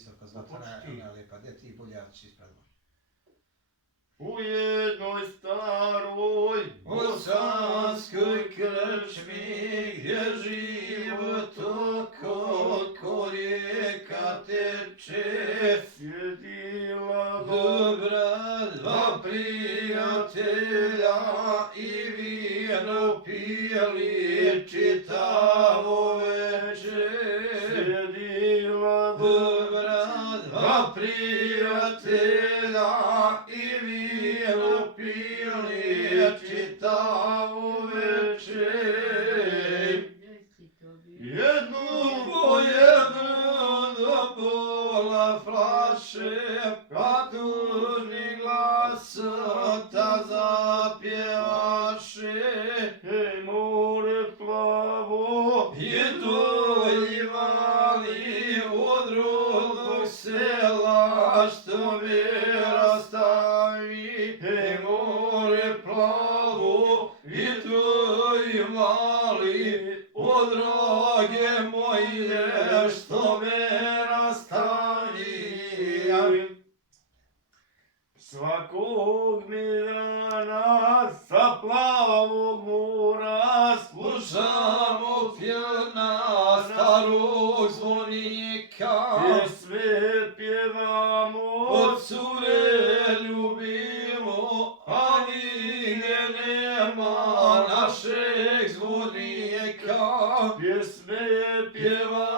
visoka zlatara, ona je lijepa. Gdje ti boljači ispred moj? U jednoj staroj bosanskoj krčmi, gdje život oko rijeka teče, sjedila dobra dva prijatelja i vino pijeli čitavo veče. sjedila Dobra dva prijatelja i vino pijeli čitavo veče. jednu Po jednu do pola flaše, pa tužni glas ta zapjevaše. hej more plavo, I to imali od rodnog sela, što mi rastavi, hej more plavo. I to imali od droge moje, što me rastavi. svakog mi dana sa plavog mora Slušamo pjena starog zvonika, pjesme pjevamo, od cure ljubimo, a nigdje nema našeg zvonika. pjesme Pjeva